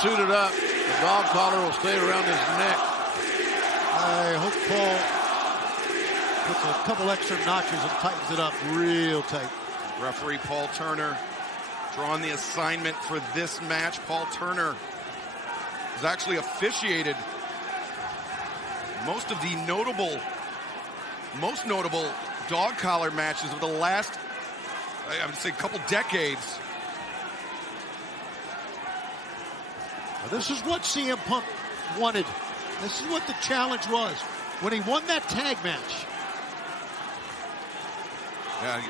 suited up. The dog collar will stay around his neck. I hope Paul puts a couple extra notches and tightens it up real tight. Referee Paul Turner drawing the assignment for this match. Paul Turner has actually officiated most of the most notable dog collar matches of the last, I would say, couple decades. Now, this is what CM Punk wanted. This is what the challenge was when he won that tag match. Yeah,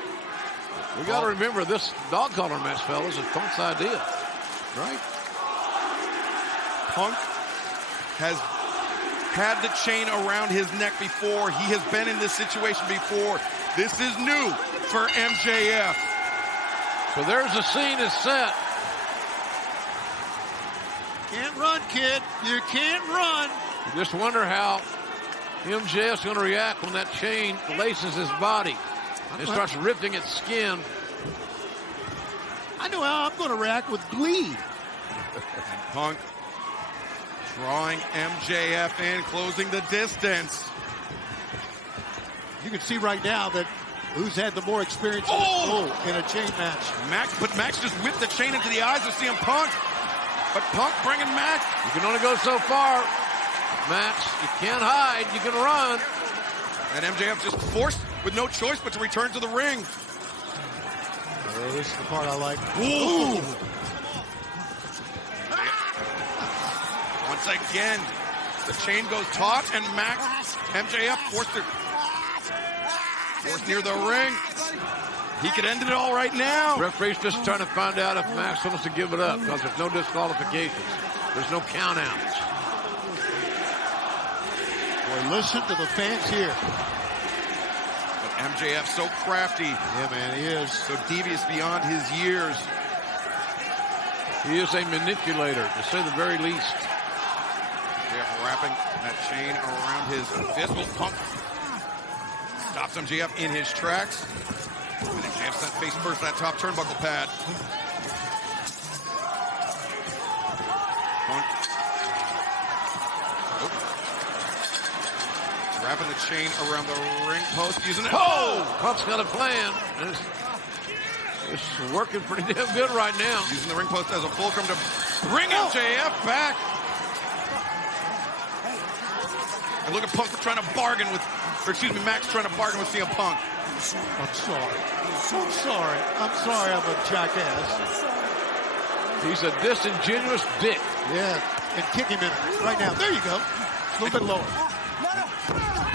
We got to remember this dog collar match, fellas, is Punk's idea. right. Punk has had the chain around his neck before. He has been in this situation before. This is new for MJF. So there's the scene is set. Can't run, kid. You can't run. You just wonder how MJF's going to react when that chain laces his body. It starts ripping its skin. I know how I'm going to react with glee. And Punk drawing MJF in, closing the distance. You can see right now that who's had the more experience in a chain match. Max just whipped the chain into the eyes of CM Punk. But Punk bringing Max. You can only go so far, Max. You can't hide. You can run. And MJF just forced with no choice but to return to the ring. Oh, this is the part I like. Ooh! Once again, the chain goes taut, and MJF forced near the ring. He could end it all right now. Referee's just trying to find out if Max wants to give it up because there's no disqualifications. There's no countouts. Boy, listen to the fans here. But MJF so crafty. Yeah, man, he is. So devious beyond his years. He is a manipulator, to say the very least. MJF wrapping that chain around his fist. Well, Punk stops MJF in his tracks. And MJF sent face first that top turnbuckle pad. Punk. Wrapping the chain around the ring post, using it. Oh! Punk's got a plan. It's working pretty damn good right now. Using the ring post as a fulcrum to bring MJF back. And look at Punk trying to bargain with, Max trying to bargain with CM Punk. I'm sorry. I'm sorry. I'm sorry I'm a jackass. He's a disingenuous dick. Yeah, and kick him in right now. There you go. A little bit lower.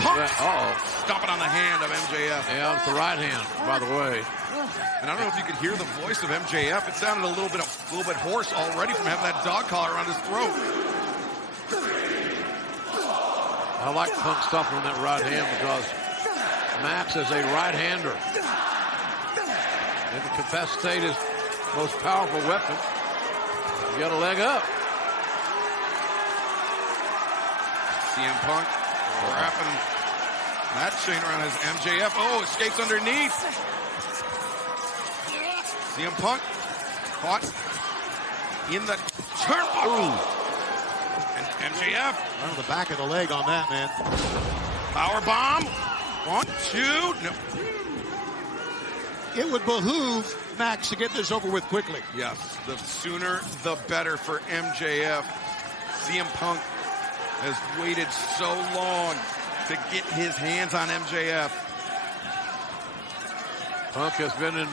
Punk Uh-oh. stomping on the hand of MJF. Yeah, it's the right hand, by the way. And I don't know if you could hear the voice of MJF. It sounded a little bit hoarse already from having that dog collar around his throat. I like Punk stopping on that right hand because Max is a right-hander. It can capacitate his most powerful weapon. You got a leg up. CM Punk wrapping that chain around his MJF. Oh, escapes underneath. CM Punk caught in the turnbuckle. And MJF. On the back of the leg on that, man. Power bomb. 1, 2. No. It would behoove Max to get this over with quickly. Yes, the sooner the better for MJF. CM Punk has waited so long to get his hands on MJF. Punk has been in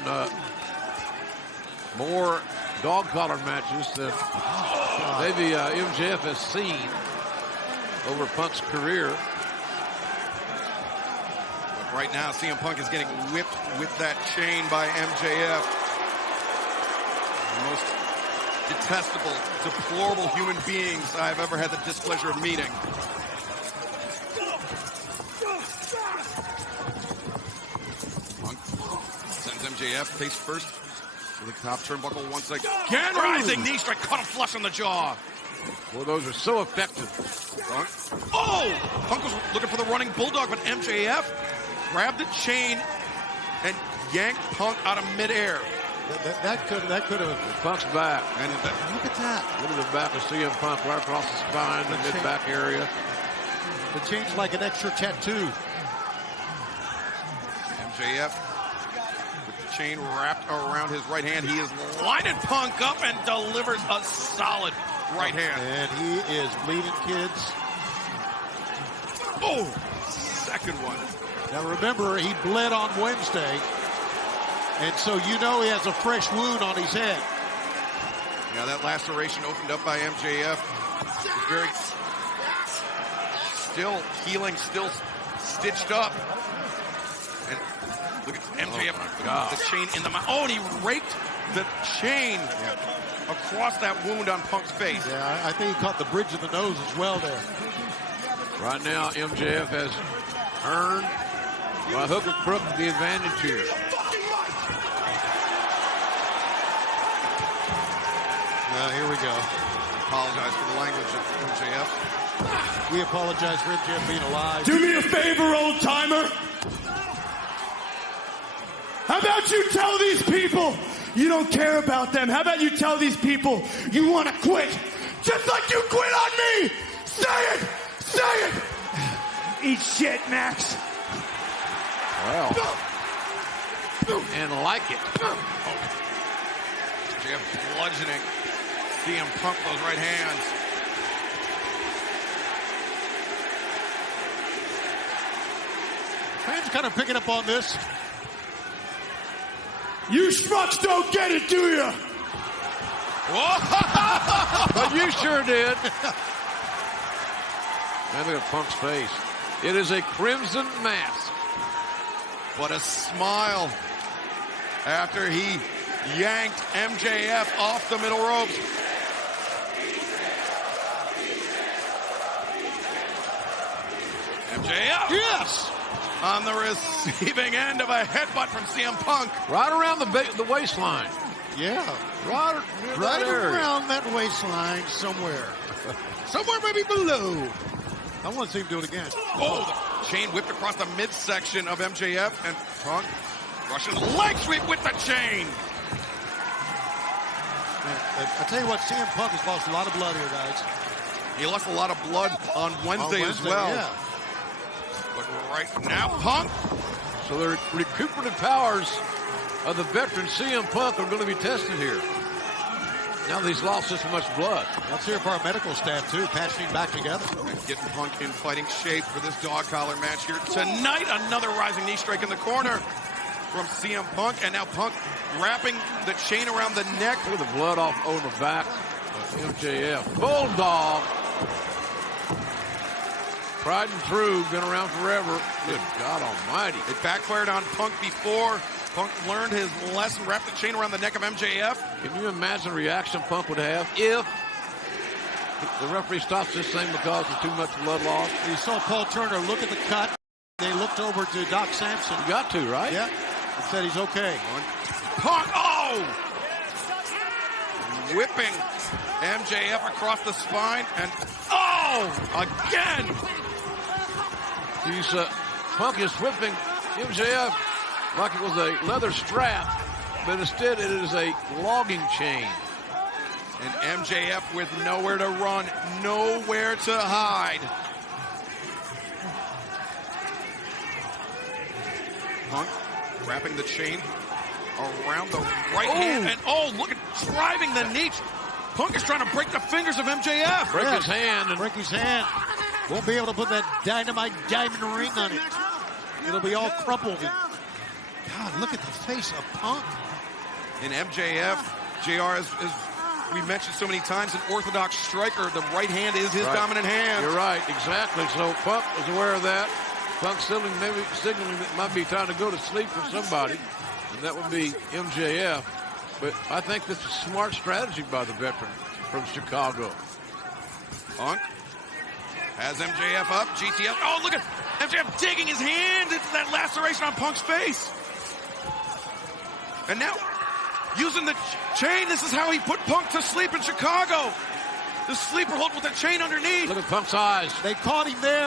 more dog collar matches than maybe MJF has seen over Punk's career. But right now, CM Punk is getting whipped with that chain by MJF. The most detestable, deplorable human beings I've ever had the displeasure of meeting. Punk sends MJF face first to the top turnbuckle once again. Rising knee strike, caught him flush on the jaw. Well, those are so effective. Punk. Oh! Punk was looking for the running bulldog, but MJF grabbed the chain and yanked Punk out of midair. That could have. Punk's back. And Look at that. Look at the back of CM Punk right across the spine, the mid-back area. The chain's like an extra tattoo. MJF with the chain wrapped around his right hand. He is lining Punk up and delivers a solid right hand. And he is bleeding, kids. Oh, second one. Now remember, he bled on Wednesday. And so you know he has a fresh wound on his head. Yeah, that laceration opened up by MJF. It's very still healing, still stitched up. And look at MJF, the chain in the mouth. Oh, and he raked the chain across that wound on Punk's face. Yeah, I think he caught the bridge of the nose as well there. Right now, MJF has earned, by hook or crook, the advantage here. Here we go. Apologize for the language of MJF. We apologize for MJF being alive. Do me a favor, old timer. How about you tell these people you don't care about them? How about you tell these people you want to quit? Just like you quit on me! Say it! Say it! Eat shit, Max. Well, and like it. MJF bludgeoning CM Punk with those right hands. Fans kind of picking up on this. You schmucks don't get it, do ya? But you sure did. Man, look at Punk's face. It is a crimson mask. What a smile after he yanked MJF off the middle ropes. MJF. Yes! On the receiving end of a headbutt from CM Punk. Right around the waistline. Yeah. Right Around that waistline somewhere. Somewhere maybe below. I want to see him do it again. Oh, the chain whipped across the midsection of MJF, and Punk Russian leg sweep with the chain. I tell you what, CM Punk has lost a lot of blood here, guys. He lost a lot of blood on Wednesday as well. Yeah. But right now, Punk. So the recuperative powers of the veteran CM Punk are going to be tested here. Now that he's lost this much blood. Let's hear from our medical staff, too, patching him back together. And getting Punk in fighting shape for this dog collar match here tonight. Another rising knee strike in the corner from CM Punk. And now Punk wrapping the chain around the neck. Look at the blood off over the back of MJF. Bulldog. Tried and true, been around forever. Good God almighty. It backfired on Punk before. Punk learned his lesson, wrapped the chain around the neck of MJF. Can you imagine the reaction Punk would have if the referee stops this thing because of too much blood loss? You saw Paul Turner look at the cut. They looked over to Doc Sampson. You got to, right? Yeah. And said he's okay. Punk, oh! Whipping MJF across the spine, and oh! Again! Punk is whipping MJF like it was a leather strap, but instead it is a logging chain. And MJF with nowhere to run, nowhere to hide. Punk wrapping the chain around the right hand, and oh, look at driving the knee. Punk is trying to break the fingers of MJF. Break his hand. And break his hand. Won't be able to put that dynamite diamond ring on it. It'll be all crumpled. God, look at the face of Punk. And MJF, JR, as we mentioned so many times, an orthodox striker. The right hand is his dominant hand. You're right, exactly. So Punk was aware of that. Punk signaling that it might be time to go to sleep for somebody, and that would be MJF. But I think that's a smart strategy by the veteran from Chicago. Punk has MJF up, GTS. Oh, look at MJF digging his hand into that laceration on Punk's face. And now, using the chain, this is how he put Punk to sleep in Chicago. The sleeper hold with the chain underneath. Look at Punk's eyes. They caught him there.